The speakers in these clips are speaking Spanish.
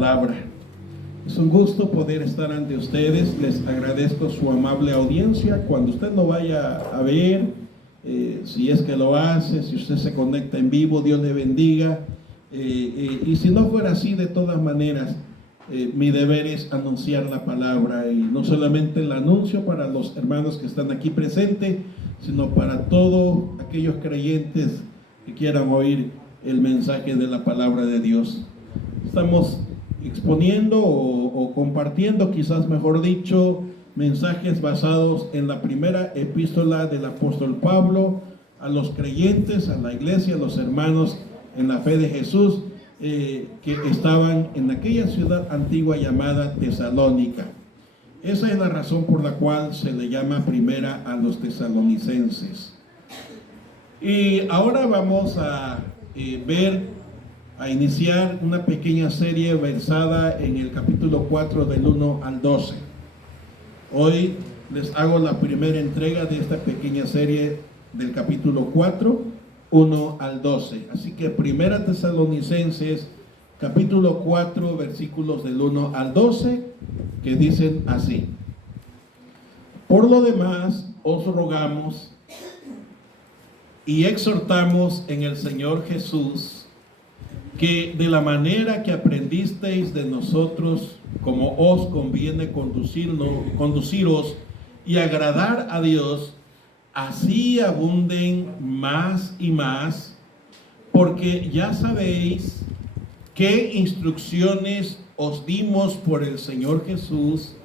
palabra. Es un gusto poder estar ante ustedes. Les agradezco su amable audiencia. Cuando usted lo vaya a ver, si es que lo hace, si usted se conecta en vivo, Dios le bendiga. Y si no fuera así, de todas maneras, mi deber es anunciar la palabra, y no solamente el anuncio para los hermanos que están aquí presentes, sino para todos aquellos creyentes que quieran oír el mensaje de la palabra de Dios. Estamos exponiendo o compartiendo, quizás mejor dicho, mensajes basados en la primera epístola del apóstol Pablo a los creyentes, a la iglesia, a los hermanos en la fe de Jesús, que estaban en aquella ciudad antigua llamada Tesalónica. Esa es la razón por la cual se le llama primera a los tesalonicenses. Y ahora vamos a iniciar una pequeña serie versada en el capítulo 4 del 1 al 12. Hoy les hago la primera entrega de esta pequeña serie del capítulo 4, 1 al 12. Así que primera Tesalonicenses, capítulo 4, versículos del 1 al 12, que dicen así: Por lo demás, os rogamos y exhortamos en el Señor Jesús, que de la manera que aprendisteis de nosotros, como os conviene conduciros y agradar a Dios, así abunden más y más, porque ya sabéis qué instrucciones os dimos por el Señor Jesús,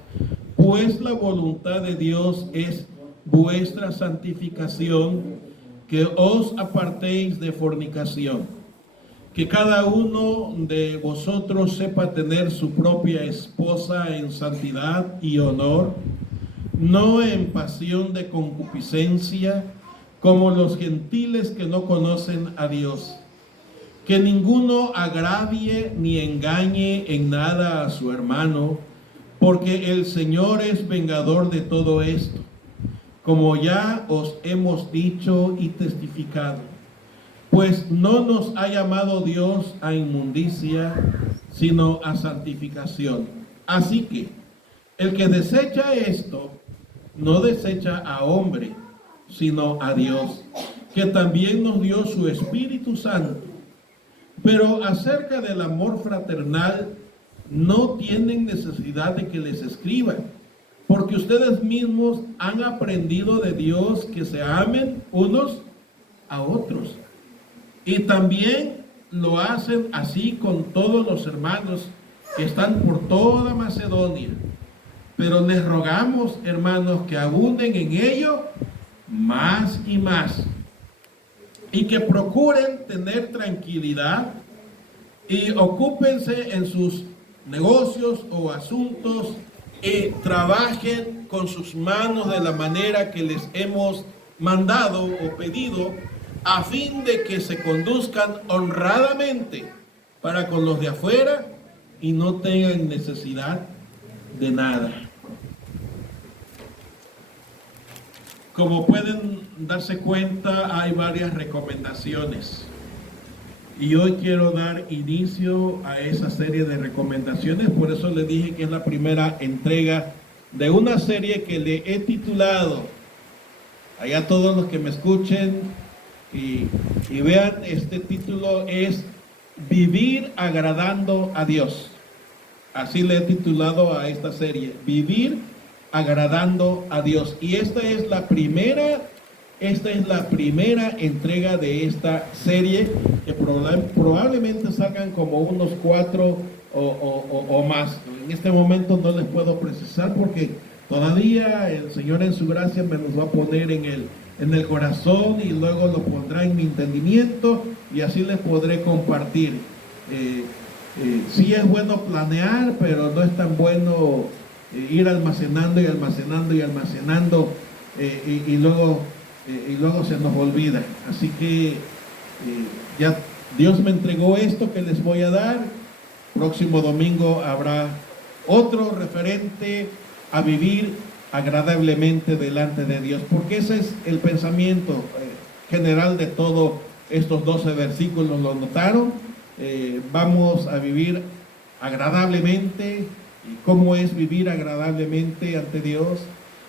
pues la voluntad de Dios es vuestra santificación, que os apartéis de fornicación, que cada uno de vosotros sepa tener su propia esposa en santidad y honor, no en pasión de concupiscencia, como los gentiles que no conocen a Dios. Que ninguno agravie ni engañe en nada a su hermano, porque el Señor es vengador de todo esto, como ya os hemos dicho y testificado. Pues no nos ha llamado Dios a inmundicia, sino a santificación. Así que el que desecha esto, no desecha a hombre, sino a Dios, que también nos dio su Espíritu Santo. Pero acerca del amor fraternal, no tienen necesidad de que les escriban, porque ustedes mismos han aprendido de Dios que se amen unos a otros. Y también lo hacen así con todos los hermanos que están por toda Macedonia. Pero les rogamos, hermanos, que abunden en ello más y más, y que procuren tener tranquilidad y ocúpense en sus negocios o asuntos y trabajen con sus manos de la manera que les hemos mandado o pedido, a fin de que se conduzcan honradamente para con los de afuera y no tengan necesidad de nada. Como pueden darse cuenta, hay varias recomendaciones. Y hoy quiero dar inicio a esa serie de recomendaciones. Por eso les dije que es la primera entrega de una serie que le he titulado, allá todos los que me escuchen y vean, este título es Vivir agradando a Dios. Así le he titulado a esta serie, Vivir agradando a Dios. Y esta es la primera entrega de esta serie, que probablemente salgan como unos 4 o más. En este momento no les puedo precisar, porque todavía el Señor en su gracia me los va a poner en el corazón, y luego lo pondrá en mi entendimiento, y así les podré compartir. Sí es bueno planear, pero no es tan bueno ir almacenando y almacenando y almacenando, y luego se nos olvida. Así que ya Dios me entregó esto que les voy a dar. Próximo domingo habrá otro referente a vivir agradablemente delante de Dios, porque ese es el pensamiento general de todos estos 12 versículos. ¿Lo notaron? Vamos a vivir agradablemente y cómo es vivir agradablemente ante Dios.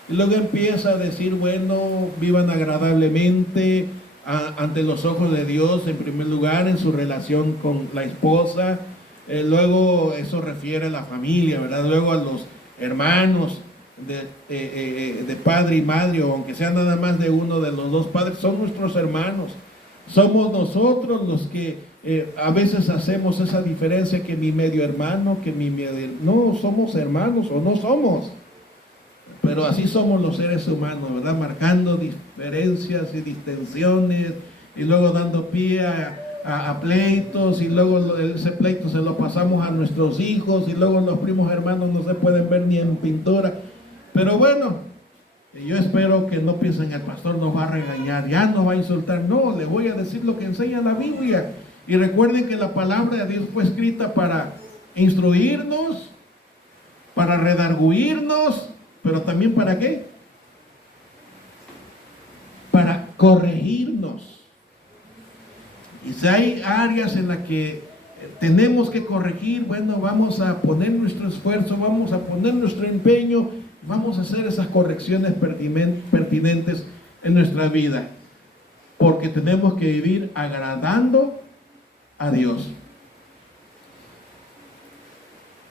Y luego empieza a decir, bueno, vivan agradablemente ante los ojos de Dios, en primer lugar, en su relación con la esposa. Luego eso refiere a la familia, ¿verdad? Luego a los hermanos de padre y madre, o aunque sea nada más de uno de los dos padres, son nuestros hermanos. Somos nosotros los que a veces hacemos esa diferencia, que mi medio hermano, que mi medio... No, somos hermanos o no somos. Pero así somos los seres humanos, ¿verdad? Marcando diferencias y distensiones, y luego dando pie a pleitos, y luego ese pleito se lo pasamos a nuestros hijos, y luego los primos hermanos no se pueden ver ni en pintura. Pero bueno, yo espero que no piensen, el pastor nos va a regañar, ya nos va a insultar. No, les voy a decir lo que enseña la Biblia. Y recuerden que la palabra de Dios fue escrita para instruirnos, para redarguirnos, pero también ¿para qué? Para corregirnos. Y si hay áreas en las que tenemos que corregir, bueno, vamos a poner nuestro esfuerzo, vamos a poner nuestro empeño, vamos a hacer esas correcciones pertinentes en nuestra vida, porque tenemos que vivir agradando a Dios.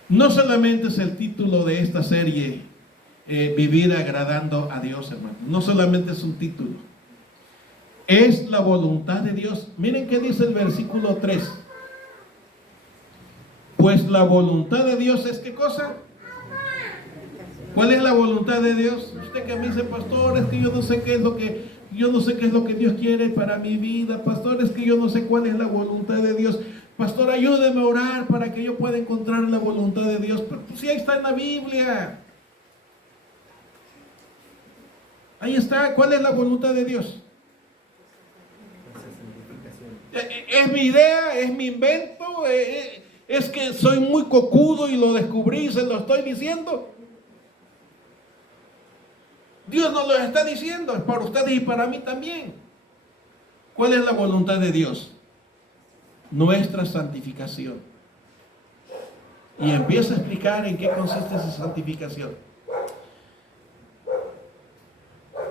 No solamente es el título de esta serie, vivir agradando a Dios, hermano. No solamente es un título, es la voluntad de Dios. Miren qué dice el versículo 3. Pues la voluntad de Dios es, ¿qué cosa? ¿Cuál es la voluntad de Dios? Usted que me dice, pastor, es que yo no sé qué es lo que Dios quiere para mi vida. Pastor, es que yo no sé cuál es la voluntad de Dios. Pastor, ayúdeme a orar para que yo pueda encontrar la voluntad de Dios. Pero pues sí, ahí está en la Biblia. Ahí está. ¿Cuál es la voluntad de Dios? ¿Es mi idea? ¿Es mi invento? ¿Es que soy muy cocudo y lo descubrí y se lo estoy diciendo? Dios nos lo está diciendo, es para ustedes y para mí también. ¿Cuál es la voluntad de Dios? Nuestra santificación. Y empieza a explicar en qué consiste esa santificación.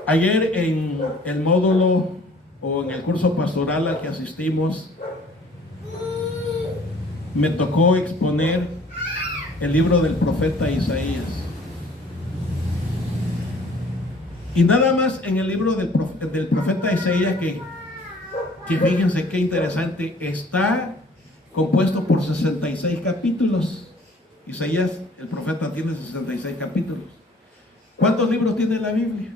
Ayer en el módulo o en el curso pastoral al que asistimos, me tocó exponer el libro del profeta Isaías. Y nada más en el libro del profeta Isaías, que fíjense qué interesante, está compuesto por 66 capítulos. Isaías, el profeta, tiene 66 capítulos. ¿Cuántos libros tiene la Biblia?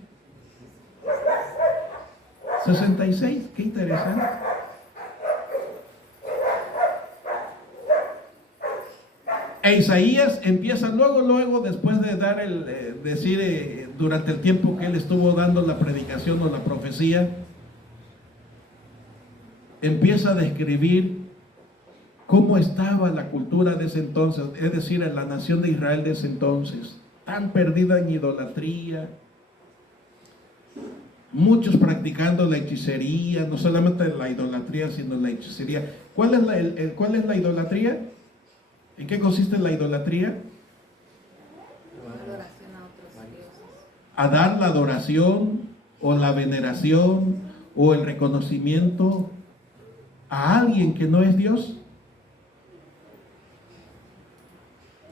66, qué interesante. E Isaías empieza luego, después de dar durante el tiempo que él estuvo dando la predicación o la profecía, empieza a describir cómo estaba la cultura de ese entonces, es decir, en la nación de Israel de ese entonces, tan perdida en idolatría, muchos practicando la hechicería, no solamente la idolatría, sino la hechicería. ¿Cuál es la idolatría? ¿En qué consiste la idolatría? Adoración a otros dioses. A dar la adoración o la veneración o el reconocimiento a alguien que no es Dios.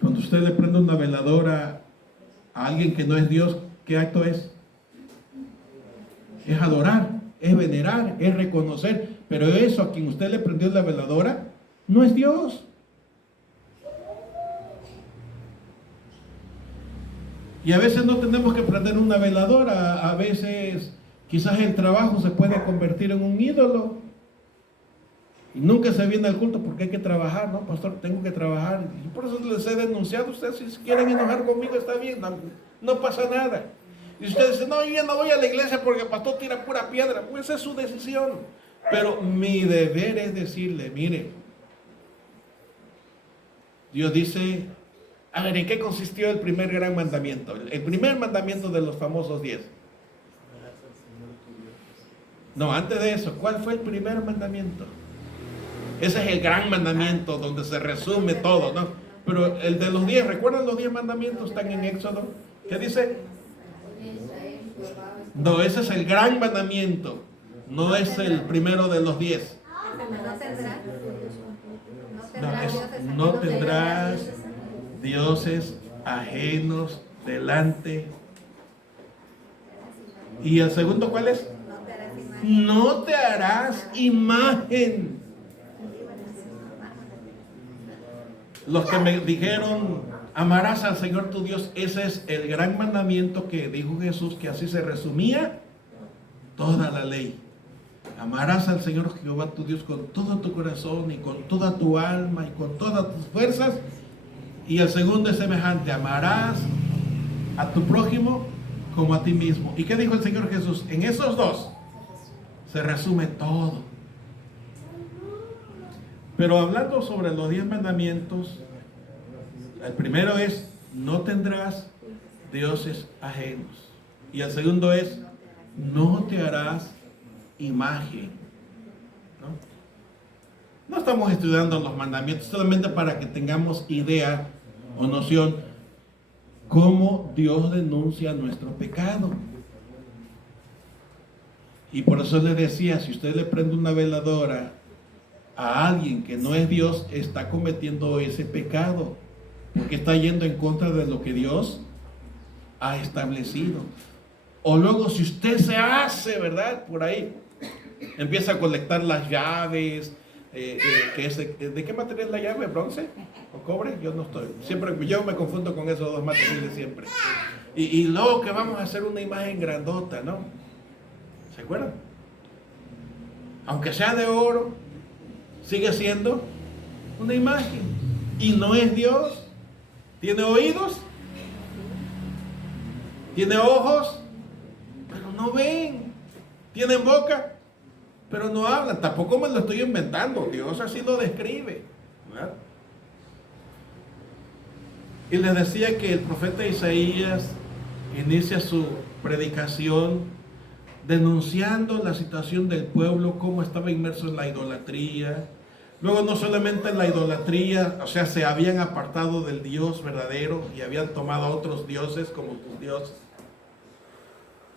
Cuando usted le prende una veladora a alguien que no es Dios, ¿qué acto es? Es adorar, es venerar, es reconocer. Pero eso, a quien usted le prendió la veladora, no es Dios. Y a veces no tenemos que prender una veladora, a veces quizás el trabajo se puede convertir en un ídolo. Y nunca se viene al culto porque hay que trabajar, ¿no? Pastor, tengo que trabajar. Y por eso les he denunciado. Ustedes, si quieren enojar conmigo, está bien, no pasa nada. Y ustedes dicen, no, yo ya no voy a la iglesia porque el pastor tira pura piedra. Pues es su decisión. Pero mi deber es decirle, mire, Dios dice... A ver, ¿en qué consistió el primer gran mandamiento? El primer mandamiento de los famosos 10. No, antes de eso, ¿cuál fue el primer mandamiento? Ese es el gran mandamiento donde se resume todo, ¿no? Pero el de los 10, ¿recuerdan los 10 mandamientos? Están en Éxodo. ¿Qué dice? No, ese es el gran mandamiento. No es el primero de los 10. No tendrás dioses ajenos delante. ¿Y el segundo cuál es? No te harás imagen. Los que me dijeron, amarás al Señor tu Dios, ese es el gran mandamiento que dijo Jesús, que así se resumía toda la ley. Amarás al Señor Jehová tu Dios con todo tu corazón y con toda tu alma y con todas tus fuerzas. Y el segundo es semejante, amarás a tu prójimo como a ti mismo. ¿Y qué dijo el Señor Jesús? En esos dos se resume todo. Pero hablando sobre los 10 mandamientos, el primero es, no tendrás dioses ajenos. Y el segundo es, no te harás imagen. No estamos estudiando los mandamientos solamente para que tengamos idea o noción cómo Dios denuncia nuestro pecado. Y por eso le decía, si usted le prende una veladora a alguien que no es Dios, está cometiendo ese pecado, porque está yendo en contra de lo que Dios ha establecido. O luego si usted se hace, ¿verdad? Por ahí empieza a colectar las llaves, ¿de qué material es la llave? ¿Bronce o cobre? Yo no estoy, yo me confundo con esos dos materiales siempre. Y luego que vamos a hacer una imagen grandota, ¿no? ¿Se acuerdan? Aunque sea de oro, sigue siendo una imagen. Y no es Dios. Tiene oídos, tiene ojos, pero no ven. Tienen boca, pero no hablan. Tampoco me lo estoy inventando. Dios así lo describe, ¿verdad? Y les decía que el profeta Isaías inicia su predicación denunciando la situación del pueblo, cómo estaba inmerso en la idolatría. Luego no solamente en la idolatría, o sea, se habían apartado del Dios verdadero y habían tomado a otros dioses como tus dioses.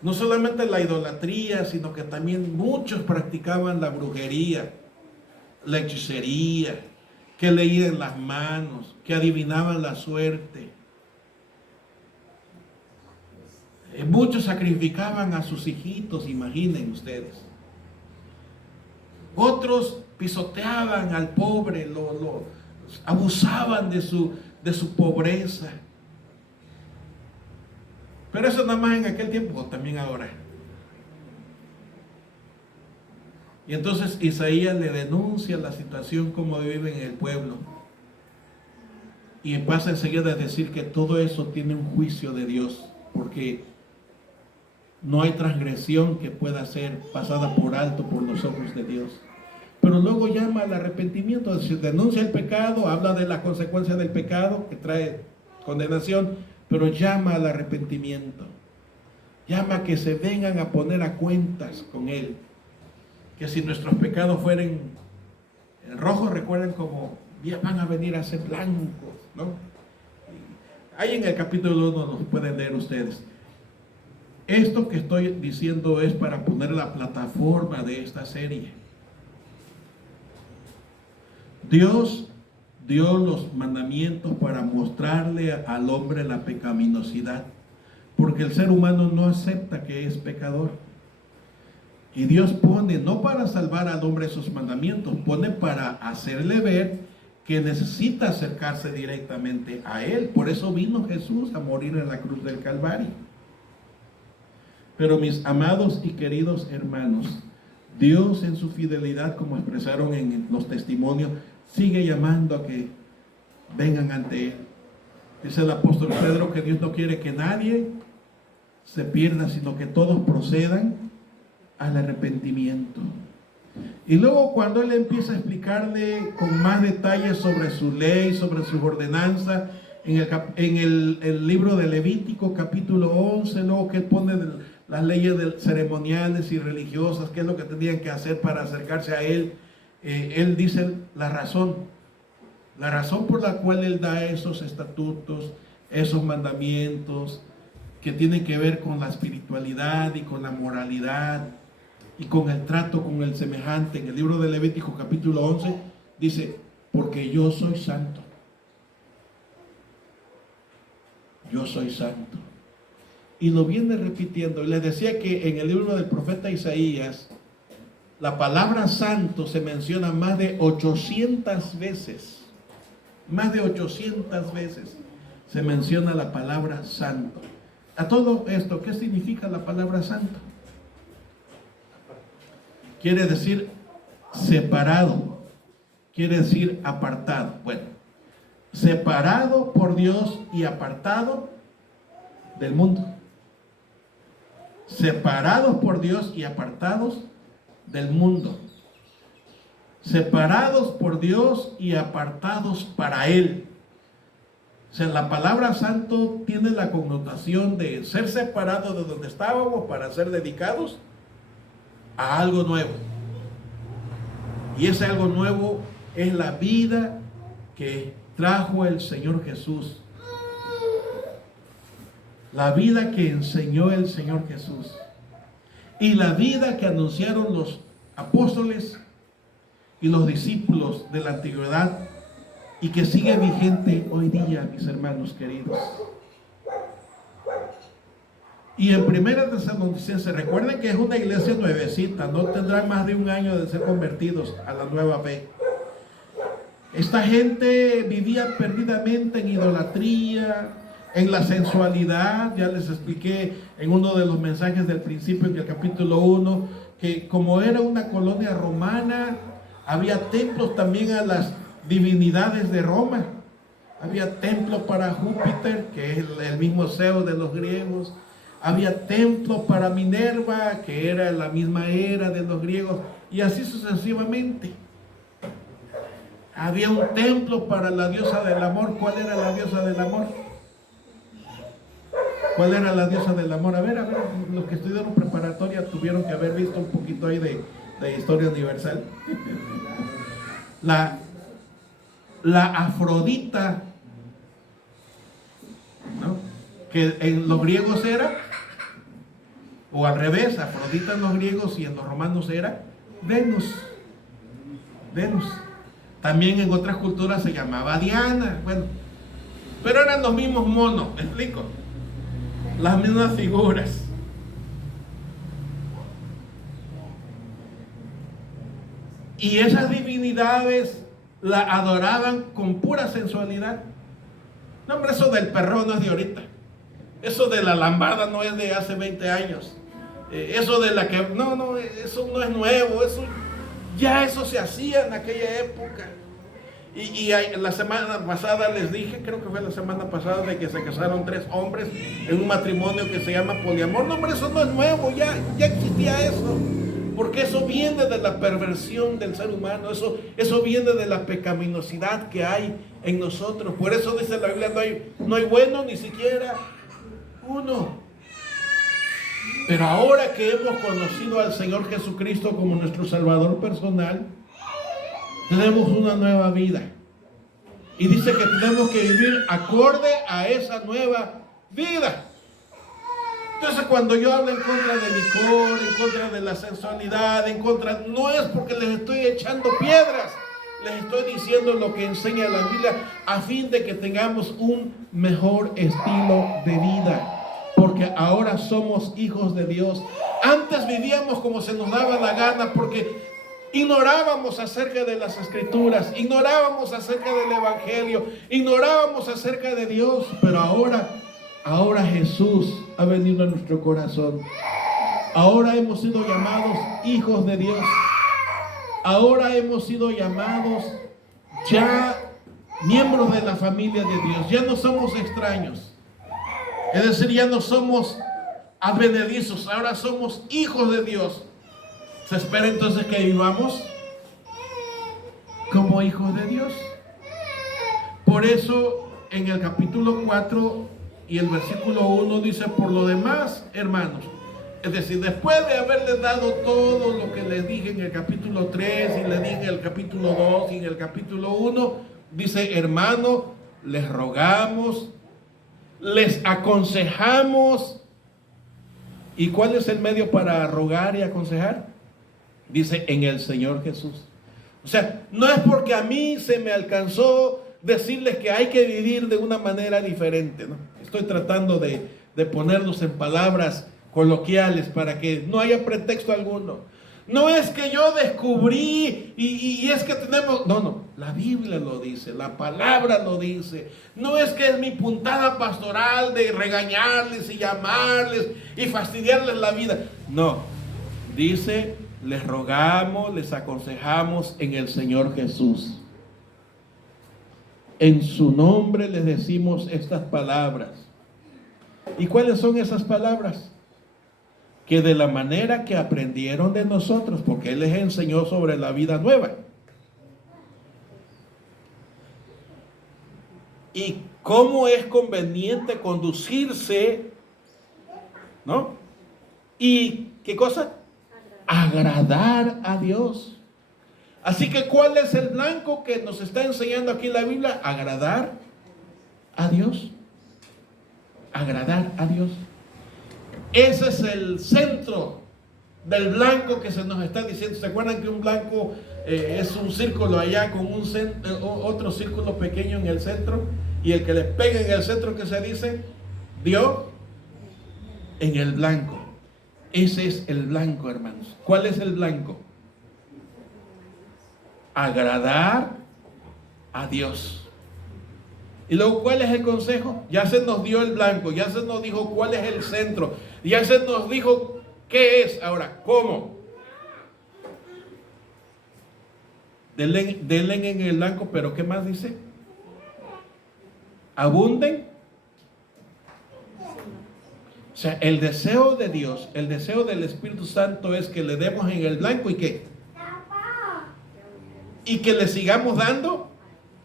No solamente la idolatría, sino que también muchos practicaban la brujería, la hechicería, que leían las manos, que adivinaban la suerte. Muchos sacrificaban a sus hijitos, imaginen ustedes. Otros pisoteaban al pobre, abusaban de su pobreza. Pero eso nada más en aquel tiempo, también ahora. Y entonces Isaías le denuncia la situación como vive en el pueblo. Y pasa enseguida a decir que todo eso tiene un juicio de Dios, porque no hay transgresión que pueda ser pasada por alto por los ojos de Dios. Pero luego llama al arrepentimiento, denuncia el pecado, habla de la consecuencia del pecado que trae condenación, pero llama al arrepentimiento. Llama a que se vengan a poner a cuentas con Él. Que si nuestros pecados fueren rojos, recuerden como van a venir a ser blancos, ¿no? Ahí en el capítulo 1 los pueden leer ustedes. Esto que estoy diciendo es para poner la plataforma de esta serie. Dios dio los mandamientos para mostrarle al hombre la pecaminosidad, porque el ser humano no acepta que es pecador. Y Dios pone, no para salvar al hombre esos mandamientos, pone para hacerle ver que necesita acercarse directamente a Él. Por eso vino Jesús a morir en la cruz del Calvario. Pero mis amados y queridos hermanos, Dios en su fidelidad, como expresaron en los testimonios, sigue llamando a que vengan ante Él. Dice el apóstol Pedro que Dios no quiere que nadie se pierda, sino que todos procedan al arrepentimiento. Y luego cuando Él empieza a explicarle con más detalles sobre su ley, sobre sus ordenanzas, en el libro de Levítico capítulo 11, luego que Él pone las leyes ceremoniales y religiosas, qué es lo que tenían que hacer para acercarse a Él, Él dice la razón La razón por la cual Él da esos estatutos, esos mandamientos que tienen que ver con la espiritualidad y con la moralidad y con el trato con el semejante. En el libro de Levítico capítulo 11 dice, porque yo soy santo. Yo soy santo. Y lo viene repitiendo. Y les decía que en el libro del profeta Isaías, la palabra santo se menciona más de 800 veces. Más de 800 veces se menciona la palabra santo. A todo esto, ¿qué significa la palabra santo? Quiere decir separado. Quiere decir apartado. Bueno, separado por Dios y apartado del mundo. Separados por Dios y apartados del mundo. Separados por Dios y apartados para Él. O sea, la palabra santo tiene la connotación de ser separados de donde estábamos para ser dedicados a algo nuevo. Y ese algo nuevo es la vida que trajo el Señor Jesús. La vida que enseñó el Señor Jesús. Y la vida que anunciaron los apóstoles y los discípulos de la antigüedad y que sigue vigente hoy día, mis hermanos queridos. Y en Primera Tesalonicenses, recuerden que es una iglesia nuevecita, no tendrán más de un año de ser convertidos a la nueva fe. Esta gente vivía perdidamente en idolatría, en la sensualidad. Ya les expliqué en uno de los mensajes del principio, en el capítulo 1, que como era una colonia romana, había templos también a las divinidades de Roma. Había templo para Júpiter, que es el mismo Zeus de los griegos. Había templo para Minerva, que era la misma era de los griegos, y así sucesivamente. Había un templo para la diosa del amor. ¿Cuál era la diosa del amor? ¿Cuál era la diosa del amor? A ver, los que estudiaron preparatoria tuvieron que haber visto un poquito ahí de historia universal. La Afrodita, ¿no? Que en los griegos era, o al revés, Afrodita en los griegos y en los romanos era Venus. Venus. También en otras culturas se llamaba Diana. Bueno, pero eran los mismos monos, ¿me explico? Las mismas figuras. Y esas divinidades la adoraban con pura sensualidad. No, hombre, eso del perrón no es de ahorita. Eso de la lambada no es de hace 20 años. Eso de la que... No, eso no es nuevo. Eso se hacía en aquella época. Y la semana pasada les dije, creo que fue la semana pasada, de que se casaron 3 hombres en un matrimonio que se llama poliamor. No, hombre, eso no es nuevo, ya existía eso. Porque eso viene de la perversión del ser humano, eso viene de la pecaminosidad que hay en nosotros. Por eso dice la Biblia, no hay bueno ni siquiera uno. Pero ahora que hemos conocido al Señor Jesucristo como nuestro Salvador personal, tenemos una nueva vida. Y dice que tenemos que vivir acorde a esa nueva vida. Entonces, cuando yo hablo en contra del licor, en contra de la sensualidad, no es porque les estoy echando piedras, les estoy diciendo lo que enseña la Biblia a fin de que tengamos un mejor estilo de vida. Porque ahora somos hijos de Dios. Antes vivíamos como se nos daba la gana porque ignorábamos acerca de las Escrituras, ignorábamos acerca del Evangelio, ignorábamos acerca de Dios. Pero ahora Jesús ha venido a nuestro corazón. Ahora hemos sido llamados hijos de Dios. Ahora hemos sido llamados ya miembros de la familia de Dios. Ya no somos extraños. Es decir, ya no somos advenedizos, ahora somos hijos de Dios. Se espera entonces que vivamos como hijos de Dios. Por eso en el capítulo 4 y el versículo 1 dice: por lo demás, hermanos, es decir, después de haberles dado todo lo que les dije en el capítulo 3 y les dije en el capítulo 2 y en el capítulo 1, Dice, hermano, les rogamos, les aconsejamos. ¿Y cuál es el medio para rogar y aconsejar? Dice, en el Señor Jesús. O sea, no es porque a mí se me alcanzó decirles que hay que vivir de una manera diferente, ¿no? Estoy tratando de ponerlos en palabras coloquiales para que no haya pretexto alguno. No es que yo descubrí y es que tenemos... No, la Biblia lo dice, la palabra lo dice. No es que es mi puntada pastoral de regañarles y llamarles y fastidiarles la vida. No, dice, les rogamos, les aconsejamos en el Señor Jesús. En su nombre les decimos estas palabras. ¿Y cuáles son esas palabras? Que de la manera que aprendieron de nosotros, porque Él les enseñó sobre la vida nueva. Y cómo es conveniente conducirse, ¿no? Y ¿qué cosa? Agradar a Dios. Así que ¿cuál es el blanco que nos está enseñando aquí la Biblia? Agradar a Dios. Agradar a Dios. Ese es el centro del blanco que se nos está diciendo. ¿Se acuerdan que un blanco es un círculo allá con otro círculo pequeño en el centro? Y el que le pega en el centro, que se dice, dio en el blanco. Ese es el blanco, hermanos. ¿Cuál es el blanco? Agradar a Dios. Y luego, ¿cuál es el consejo? Ya se nos dio el blanco, ya se nos dijo cuál es el centro, ya se nos dijo qué es. Ahora, ¿cómo? Denle en el blanco, pero ¿qué más dice? Abunden. O sea, el deseo de Dios, el deseo del Espíritu Santo es que le demos en el blanco y ¿qué? Y que le sigamos dando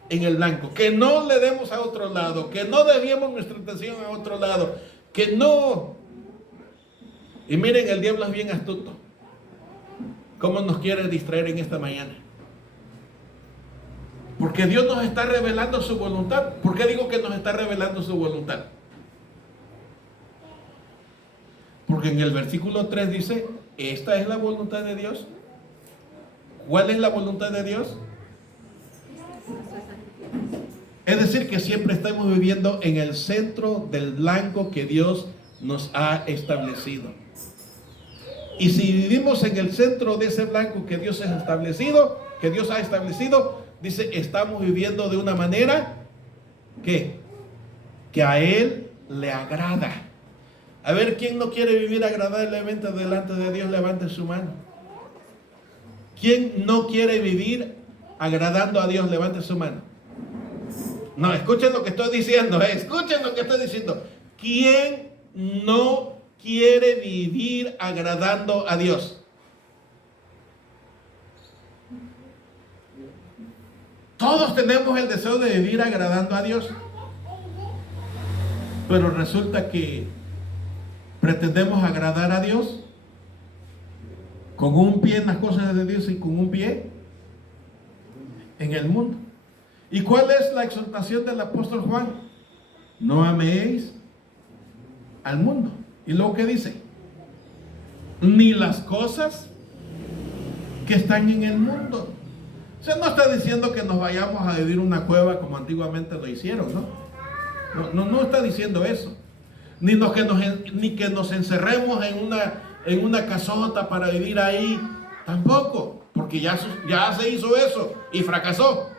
en el blanco, que no le demos a otro lado, que no desviemos nuestra atención a otro lado, que no. Y miren, el diablo es bien astuto. ¿Cómo nos quiere distraer en esta mañana? Porque Dios nos está revelando su voluntad. ¿Por qué digo que nos está revelando su voluntad? Porque en el versículo 3 dice, esta es la voluntad de Dios. ¿Cuál es la voluntad de Dios? Es decir, que siempre estamos viviendo en el centro del blanco que Dios nos ha establecido. Y si vivimos en el centro de ese blanco que Dios ha establecido, dice, estamos viviendo de una manera que a Él le agrada. A ver, ¿quién no quiere vivir agradablemente delante de Dios? Levante su mano. ¿Quién no quiere vivir agradando a Dios? Levante su mano. No, escuchen lo que estoy diciendo, escuchen lo que estoy diciendo. ¿Quién no quiere vivir agradando a Dios? Todos tenemos el deseo de vivir agradando a Dios. Pero resulta que pretendemos agradar a Dios con un pie en las cosas de Dios y con un pie en el mundo. ¿Y cuál es la exhortación del apóstol Juan? No améis al mundo. ¿Y luego qué dice? Ni las cosas que están en el mundo. O sea, no está diciendo que nos vayamos a vivir una cueva como antiguamente lo hicieron, ¿no? No está diciendo eso. Ni que nos encerremos en una casota para vivir ahí. Tampoco, porque ya se hizo eso y fracasó.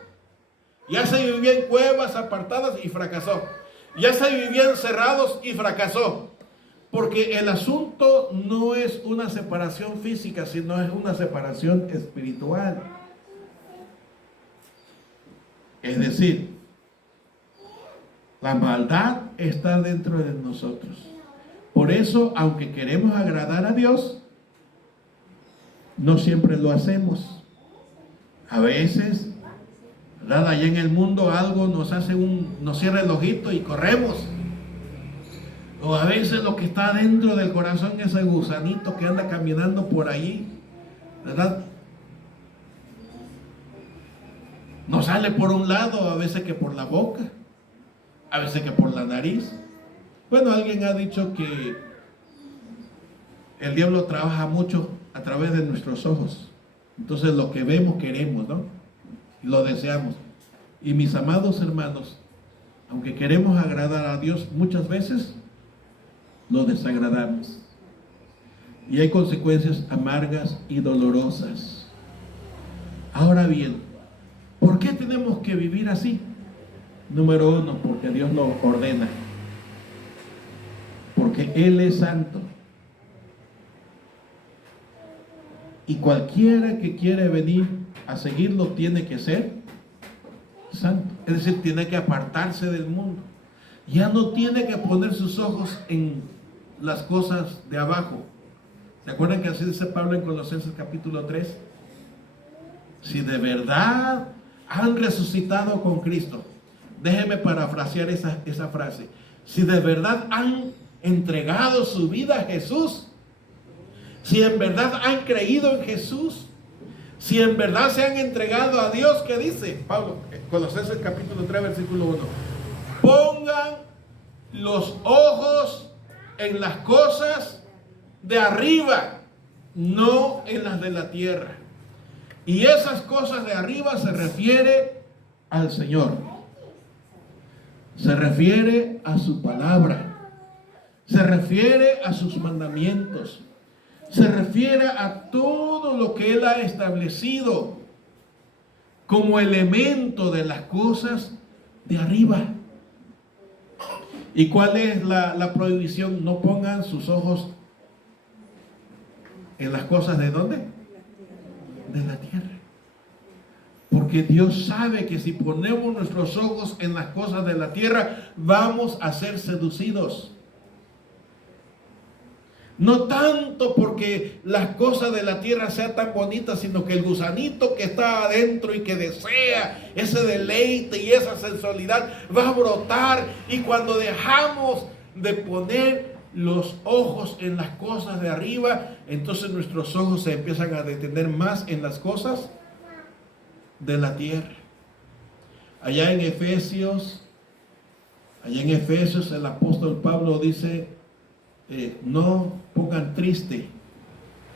Ya se vivía en cuevas apartadas y fracasó. Ya se vivía encerrados y fracasó. Porque el asunto no es una separación física, sino es una separación espiritual. Es decir, la maldad está dentro de nosotros. Por eso, aunque queremos agradar a Dios, no siempre lo hacemos. A veces, ¿verdad? Allá en el mundo algo nos cierra el ojito y corremos. O a veces lo que está dentro del corazón, ese gusanito que anda caminando por ahí, ¿verdad? Nos sale por un lado, a veces que por la boca, a veces que por la nariz. Bueno, alguien ha dicho que el diablo trabaja mucho a través de nuestros ojos. Entonces lo que vemos queremos, ¿no? Lo deseamos. Y mis amados hermanos, aunque queremos agradar a Dios, muchas veces lo desagradamos. Y hay consecuencias amargas y dolorosas. Ahora bien, ¿por qué tenemos que vivir así? Número uno, porque Dios lo ordena. Porque Él es santo. Y cualquiera que quiere venir a seguirlo tiene que ser santo. Es decir, tiene que apartarse del mundo. Ya no tiene que poner sus ojos en las cosas de abajo. ¿Se acuerdan que así dice Pablo en Colosenses capítulo 3? Si de verdad han resucitado con Cristo, déjeme parafrasear esa frase. Si de verdad han entregado su vida a Jesús, si en verdad han creído en Jesús, si en verdad se han entregado a Dios, ¿qué dice Pablo? Colosenses capítulo 3, versículo 1. Pongan los ojos en las cosas de arriba, no en las de la tierra. Y esas cosas de arriba se refiere al Señor. Se refiere a su palabra. Se refiere a sus mandamientos. Se refiere a todo lo que Él ha establecido como elemento de las cosas de arriba. ¿Y cuál es la prohibición? No pongan sus ojos en las cosas de ¿dónde? De la tierra. Porque Dios sabe que si ponemos nuestros ojos en las cosas de la tierra, vamos a ser seducidos. No tanto porque las cosas de la tierra sean tan bonitas, sino que el gusanito que está adentro y que desea ese deleite y esa sensualidad va a brotar. Y cuando dejamos de poner los ojos en las cosas de arriba, entonces nuestros ojos se empiezan a detener más en las cosas de la tierra. Allá en Efesios el apóstol Pablo dice, no pongan triste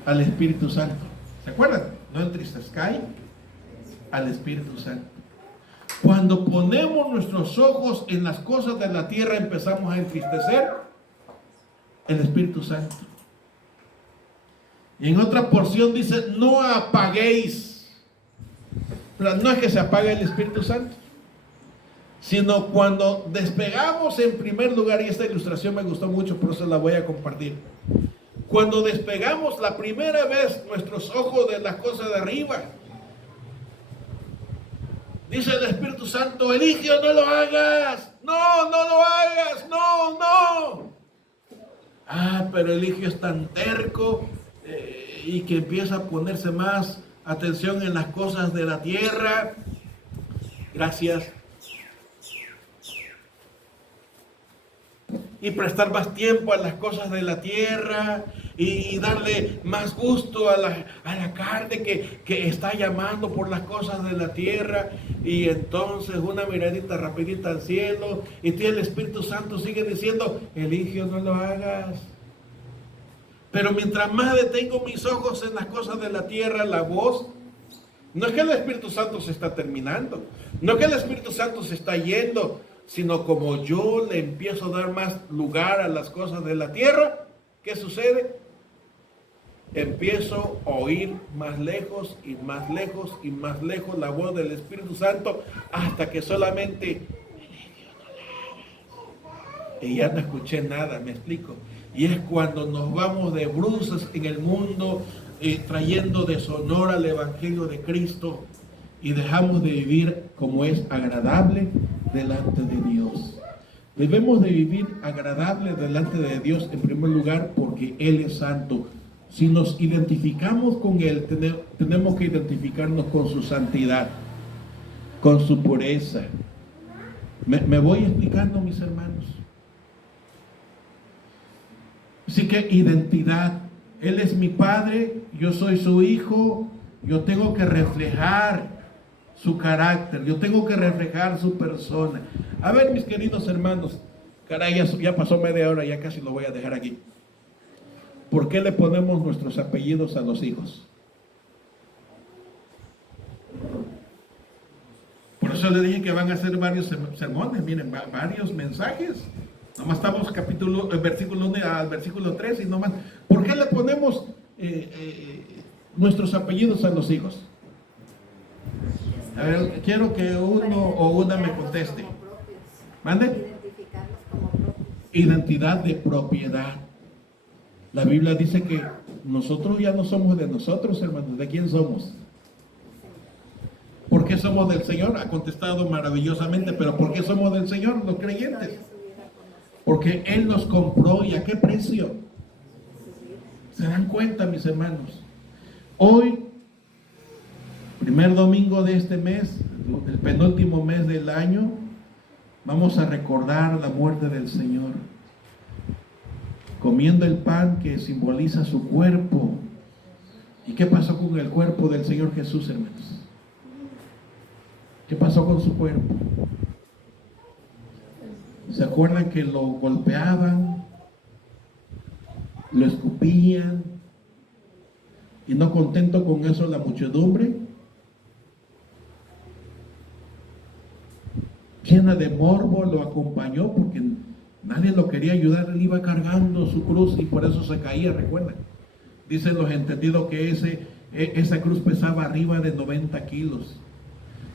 al Espíritu Santo. ¿Se acuerdan? No entristezcáis al Espíritu Santo. Cuando ponemos nuestros ojos en las cosas de la tierra, empezamos a entristecer el Espíritu Santo. Y en otra porción dice, no apaguéis. Pero no es que se apague el Espíritu Santo, sino cuando despegamos en primer lugar, y esta ilustración me gustó mucho, por eso la voy a compartir. Cuando despegamos la primera vez nuestros ojos de las cosas de arriba, dice el Espíritu Santo, Eligio, no lo hagas, no lo hagas, no. Pero Eligio es tan terco y que empieza a ponerse más atención en las cosas de la tierra. Gracias. Y prestar más tiempo a las cosas de la tierra y darle más gusto a la carne que está llamando por las cosas de la tierra. Y entonces una miradita rapidita al cielo y el Espíritu Santo sigue diciendo, Eligio, no lo hagas. Pero mientras más detengo mis ojos en las cosas de la tierra, la voz, no es que el Espíritu Santo se está terminando, no es que el Espíritu Santo se está yendo, sino como yo le empiezo a dar más lugar a las cosas de la tierra, ¿qué sucede? Empiezo a oír más lejos y más lejos y más lejos la voz del Espíritu Santo, hasta que solamente y ya no escuché nada, me explico. Y es cuando nos vamos de bruces en el mundo, trayendo deshonor al Evangelio de Cristo, y dejamos de vivir como es agradable delante de Dios. Debemos de vivir agradable delante de Dios en primer lugar porque Él es santo. Si nos identificamos con Él, tenemos que identificarnos con su santidad, con su pureza. ¿Me voy explicando, mis hermanos? Así que identidad. Él es mi Padre, yo soy su hijo, yo tengo que reflejar su carácter, yo tengo que reflejar su persona. A ver, mis queridos hermanos, caray, ya pasó media hora, ya casi lo voy a dejar aquí. ¿Por qué le ponemos nuestros apellidos a los hijos? Por eso le dije que van a hacer varios sermones, miren, varios mensajes. Nomás estamos versículo 1 al versículo 3 y nomás. ¿Por qué le ponemos nuestros apellidos a los hijos? A ver, quiero que uno o una me conteste. ¿Mande? Identificarlos como propios. Identidad de propiedad. La Biblia dice que nosotros ya no somos de nosotros, hermanos. ¿De quién somos? ¿Por qué somos del Señor? Ha contestado maravillosamente, pero ¿por qué somos del Señor, los creyentes? Porque Él nos compró. ¿Y a qué precio? ¿Se dan cuenta, mis hermanos? Hoy, primer domingo de este mes, el penúltimo mes del año, vamos a recordar la muerte del Señor, comiendo el pan que simboliza su cuerpo. ¿Y qué pasó con el cuerpo del Señor Jesús, hermanos? ¿Qué pasó con su cuerpo? ¿Se acuerdan que lo golpeaban, lo escupían, y no contento con eso la muchedumbre, llena de morbo, lo acompañó porque nadie lo quería ayudar? Él iba cargando su cruz y por eso se caía, recuerdan. Dicen los entendidos que esa cruz pesaba arriba de 90 kilos.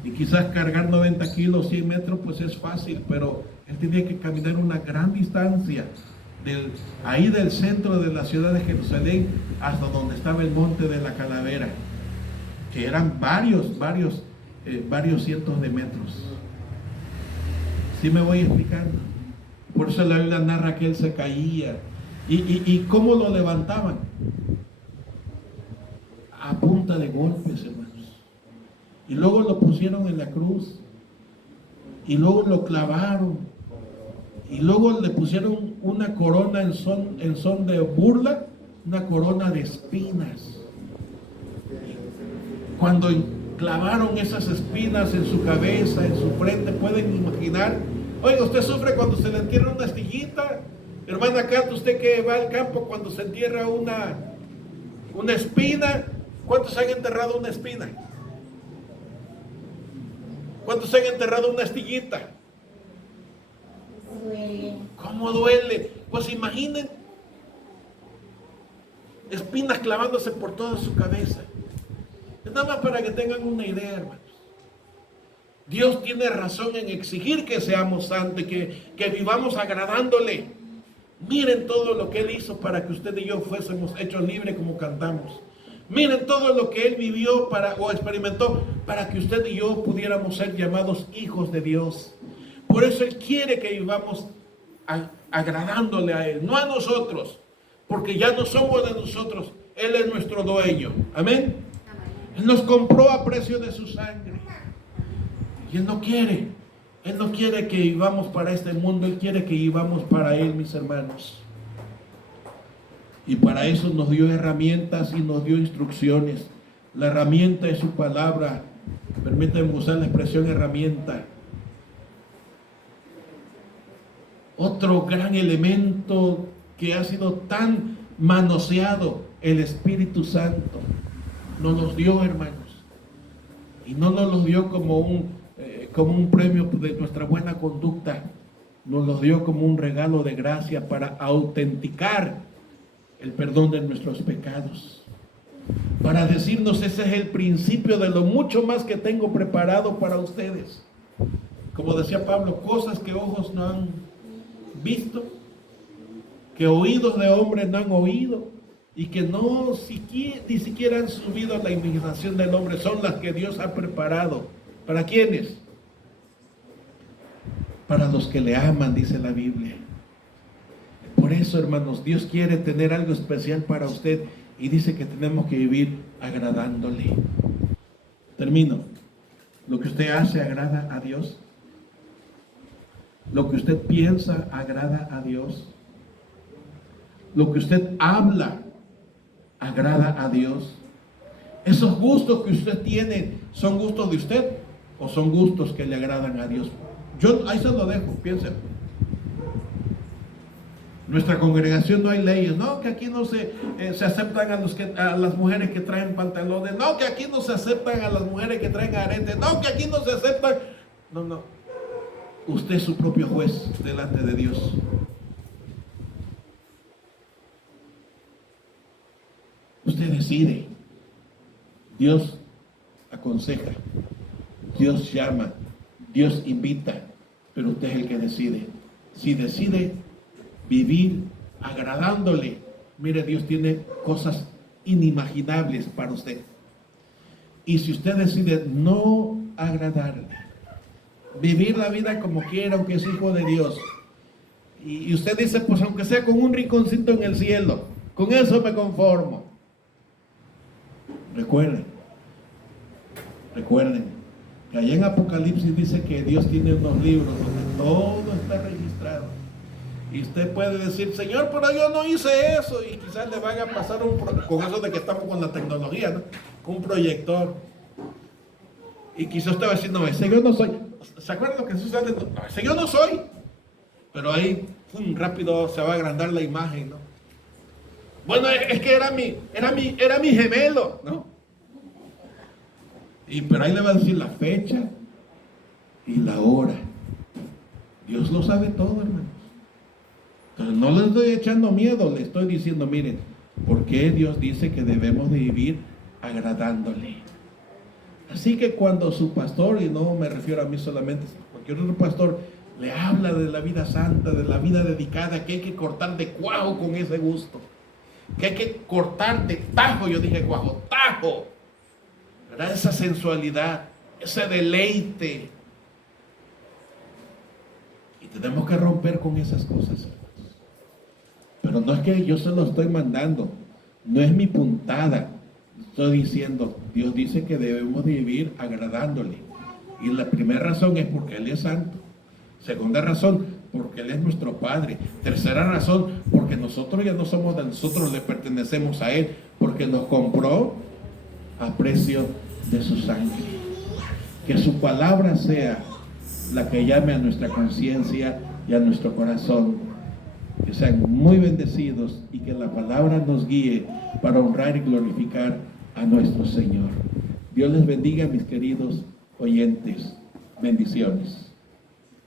Y quizás cargar 90 kilos, 100 metros, pues es fácil, pero él tenía que caminar una gran distancia, ahí del centro de la ciudad de Jerusalén hasta donde estaba el monte de la Calavera, que eran varios cientos de metros. ¿Sí me voy explicando? Por eso la Biblia narra que él se caía. ¿Y cómo lo levantaban? A punta de golpes, hermanos. Y luego lo pusieron en la cruz. Y luego lo clavaron. Y luego le pusieron una corona en son de burla, una corona de espinas. Cuando clavaron esas espinas en su cabeza, en su frente, pueden imaginar. Oiga, usted sufre cuando se le entierra una astillita. Hermana Kat, usted que va al campo, cuando se entierra una espina, ¿cuántos han enterrado una espina? ¿Cuántos han enterrado una astillita? Duele. ¿Cómo duele? Pues imaginen espinas clavándose por toda su cabeza. Es nada más para que tengan una idea, hermanos. Dios tiene razón en exigir que seamos santos, que vivamos agradándole. Miren todo lo que Él hizo para que usted y yo fuésemos hechos libres, como cantamos. Miren todo lo que Él vivió o experimentó para que usted y yo pudiéramos ser llamados hijos de Dios. Por eso Él quiere que vivamos agradándole a Él, no a nosotros, porque ya no somos de nosotros, Él es nuestro dueño. Amén. Él nos compró a precio de su sangre. Y Él no quiere que vivamos para este mundo, Él quiere que vivamos para Él, mis hermanos. Y para eso nos dio herramientas y nos dio instrucciones. La herramienta es su palabra. Permítanme usar la expresión herramienta. Otro gran elemento que ha sido tan manoseado, el Espíritu Santo. Nos los dio, hermanos. Y no nos los dio como un premio de nuestra buena conducta. Nos los dio como un regalo de gracia para autenticar el perdón de nuestros pecados, para decirnos: ese es el principio de lo mucho más que tengo preparado para ustedes. Como decía Pablo, cosas que ojos no han visto, que oídos de hombres no han oído, y que ni siquiera han subido a la imaginación del hombre, son las que Dios ha preparado. ¿Para quiénes? Para los que le aman, dice la Biblia. Por eso, hermanos, Dios quiere tener algo especial para usted y dice que tenemos que vivir agradándole. Termino. Lo que usted hace agrada a Dios. Lo que usted piensa agrada a Dios. Lo que usted habla agrada a Dios. Esos gustos que usted tiene son gustos de usted o son gustos que le agradan a Dios? Yo ahí se lo dejo, piensen. Nuestra congregación no hay leyes, no, que aquí no se aceptan a las mujeres que traen pantalones, no, que aquí no se aceptan a las mujeres que traen aretes, no, que aquí no se aceptan. No. Usted es su propio juez delante de Dios. Usted decide. Dios aconseja, Dios llama, Dios invita, pero usted es el que decide. Si decide vivir agradándole, mire, Dios tiene cosas inimaginables para usted. Y si usted decide no agradarle, vivir la vida como quiera, aunque es hijo de Dios, y usted dice, pues aunque sea con un rinconcito en el cielo, con eso me conformo. Recuerden que allá en Apocalipsis dice que Dios tiene unos libros donde todo está registrado. Y usted puede decir, Señor, pero yo no hice eso. Y quizás le vaya a pasar con eso de que estamos con la tecnología, ¿no? Un proyector. Y quizás usted va a decir, no, ese yo no soy. ¿Se acuerdan lo que sucede? No, ese yo no soy. Pero ahí, rápido se va a agrandar la imagen, ¿no? Bueno, es que era mi gemelo, ¿no? Pero ahí le va a decir la fecha y la hora. Dios lo sabe todo, hermanos. Entonces, no le estoy echando miedo, le estoy diciendo, miren, ¿por qué Dios dice que debemos de vivir agradándole? Así que cuando su pastor, y no me refiero a mí solamente, cualquier otro pastor, le habla de la vida santa, de la vida dedicada, que hay que cortar de cuajo con ese gusto, que hay que cortar de tajo, yo dije cuajo, tajo, ¿verdad? Esa sensualidad, ese deleite. Y tenemos que romper con esas cosas. Pero no es que yo se lo estoy mandando, no es mi puntada. Estoy diciendo, Dios dice que debemos vivir agradándole. Y la primera razón es porque Él es santo. Segunda razón, porque Él es nuestro Padre. Tercera razón, porque nosotros ya no somos de nosotros, le pertenecemos a Él, porque nos compró a precio de su sangre. Que su palabra sea la que llame a nuestra conciencia y a nuestro corazón. Que sean muy bendecidos y que la palabra nos guíe para honrar y glorificar a nuestro Señor. Dios les bendiga, mis queridos oyentes. Bendiciones.